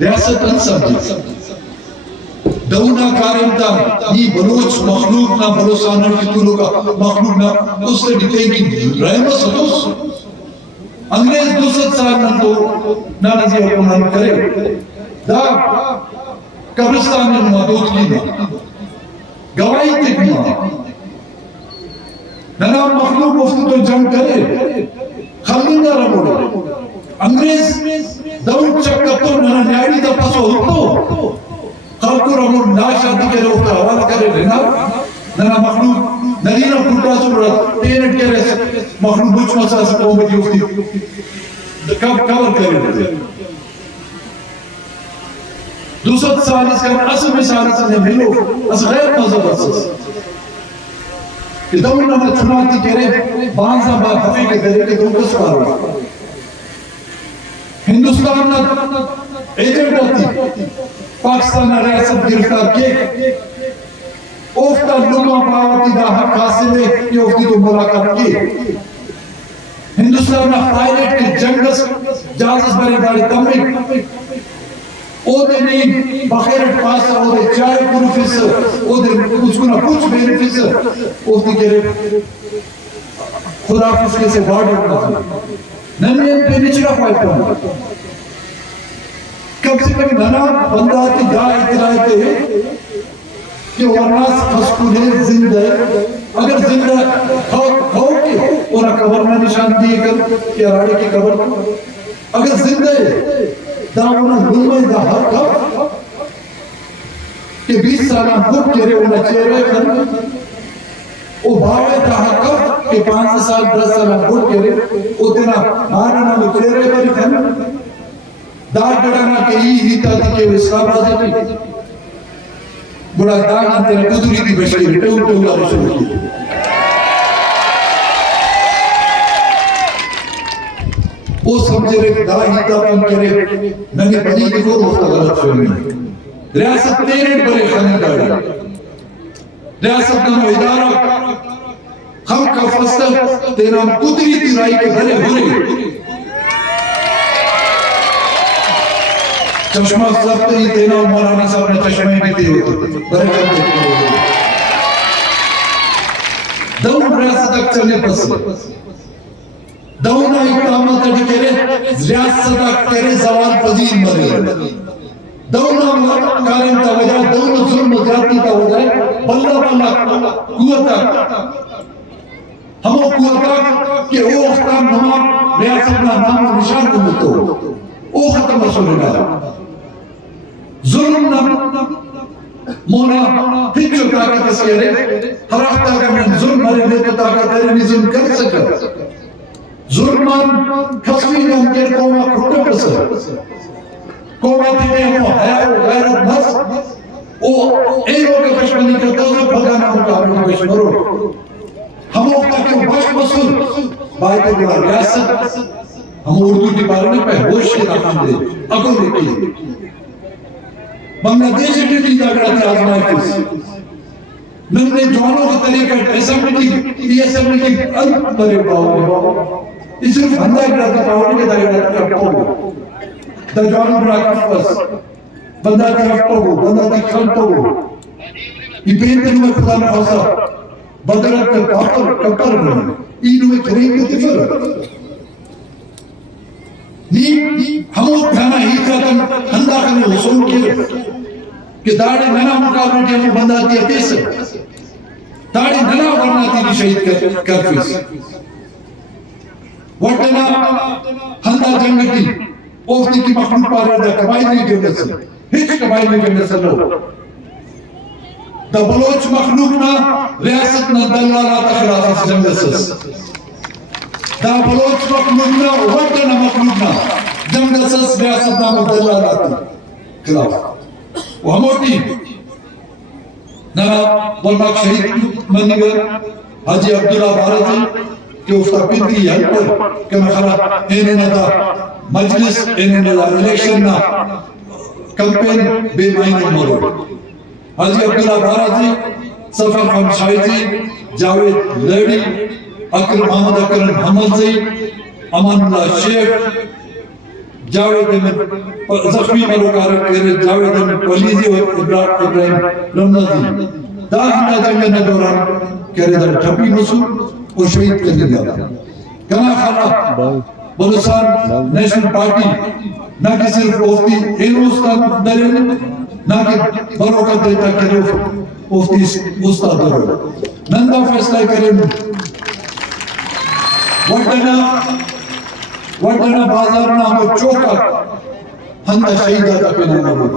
ریاست انسب دونا کارمتا یہ بلوچ مخلوق نہ بلوچانر کی طولوں کا مخلوق نہ اس سے ڈٹے کی رحمت ستوس انگریز 200 سال نہ تو نانزی حکومت کرے دا قبرستان نے محدود کی نا گواہی تک نا ننا مخلوق مفت تو جنگ کرے خلندہ ربوڑے انگریز دور چکا تو ننا نیاری دا پسو ہوتو خلقو رمو ناشادی کے روح کا حوال کرے لینا ننا مخلوق نرینا پھوٹا سورا تینٹ کے رہے مخلوق بچ مسا سے قومت یوفتی کور کرے لیتے 200 سال اس کا اصل مثال سے ملو اس غیر مذہب اساس کہ دولنا میں چناتی کرے بانزہ بار حفی کے درے کے دو کس پارو ہندوستان نے ایجنٹ ہوتی پاکستان نے ریاست گرفتار کے اوفتا لوگوں پاوتی دا حق حاصل ہے کہ اوفتی تو ملاقات کی ہندوستان نے پائلٹ کے جنگس جازس بری داری کمی او دے نہیں بخیرت پاسا او دے چائے پروفیسر او دے اس کو نہ کچھ بینیفیسر اوفتی کرے خدا کس کے سے وارڈر کرتا ننین پہ نچلا فائدہ ہوں کم سے کم ننا بندہ آتی دا اطلاعی تے کہ ورناس خسکونے زندہ ہے اگر زندہ کھو کے انہا قبر میں نشان دیے کر کہ اراڑے کی قبر اگر زندہ ہے دا انہا ظلمہ دا حق کھا کہ 20 سالہ خود کرے انہا چہرے کھر او بھاوے دا حق کھا کہ 5 سال 10 سالہ خود کرے اتنا مارنا وہ چہرے کھر کھر دار گڑانا کہ یہ ہی تا تھی کہ وہ اسلام آزا نہیں بڑا دانا تیرے قدری دی بشکی رٹے اللہ رسول کی وہ سمجھے رہے دا ہی تا پن کرے نگے بڑی کی کو مفتا غلط فہمی ریاست تیرے بڑے خانی داری ریاست نمو ادارہ خم کا فستر تیرا قدری تی رائی کے بھرے بھرے چشمہ ضبط ہی دینا مولانا صاحب نے چشمہ ہی بھی دے ہوتے برکت دیکھتے ہوئے دون ریاست تک چلنے پس دونا اقدامات اٹھ کرے ریاست تک کرے زوال پذیر مرے دونا کارن تا وجہ دونا ظلم و زیادتی تا وجہ بلہ بلہ قوتا ہمو قوتا کہ او اختام نمام ریاست نا نام و نشان کو ملتو او ختم رسول اللہ ظلم نہ مونا پھر جو طاقت اس کے لئے ہر اختہ کا میں ظلم مرے لئے طاقت ہے نظم کر سکا ظلمان کھسوی میں ہم کے قومہ کھٹے پسر قومہ دینے ہمو حیاء و غیرت نفس او ایروں کے پشمنی کرتا ہے بھگانا مقابل پشمرو ہم اختہ کے بش مسل بائی کو بڑا ریاست ہم اردو کی بارے میں پہ ہوش کے رقم دے اگر دیکھئے بنگلہ دیش ایٹی جاگرہ تھی آزمائی کس نم نے جوانوں کا طریقہ اسمبلی کی اسمبلی کی انت بڑے باؤں اس صرف ہندہ گرہ تھا پاؤنی کے دائرہ تھا پاؤں دا جوانوں برا کفس بندہ کی ہفتوں کو بندہ کی کھلتوں کو یہ پہنتے ہوئے خدا نے خوصا بدرت کر پاپر کپر بنا اینوں میں کریں گے تفر ہمو بھانا ہی کھاتم ہندہ کھنے حصول کے کہ داڑے ننا مقابل کے ہمیں بندہ دیا تیسر داڑے ننا ورنہ تھی شہید کرفیس وٹنا ہندہ جنگ کی اوفتی کی مخلوق پارے دا قبائلی جنگ سے ہچ قبائلی جنگ سے لو دا بلوچ مخلوق نا ریاست نا دلالات اخلاف جنگ سے دا بلوچ مخلوق نا وٹنا مخلوق نا جنگ سے ریاست نا دلالات خلاف وہ ہموٹی ننا بلمک شہید منگر حاجی عبداللہ بھارتی کہ افتا پندری ہے پر کہ میں خلا انہیں دا مجلس انہیں دا الیکشن نا کمپین بے معنی مرو حاجی عبداللہ بھارتی سفر خان شاہدی جاوید لیڈی اکرم محمد اکرم حمد زی امان اللہ شیخ جاوید احمد زخمی ملوکار کرے جاوید احمد پلیزی و ابراہیم رمضی دا ہندا جنگ نہ دوران کرے در ٹھپی مسو اور شہید کر دیا کنا خانہ بلوچستان نیشنل پارٹی نہ کہ صرف مفتی ہندوستان درین نہ کہ بروکت دیتا کرے مفتی استاد درو نندا فیصلہ کرے وڈنا بازار نہ ہم چوکا ہندا شہیدہ کا پینا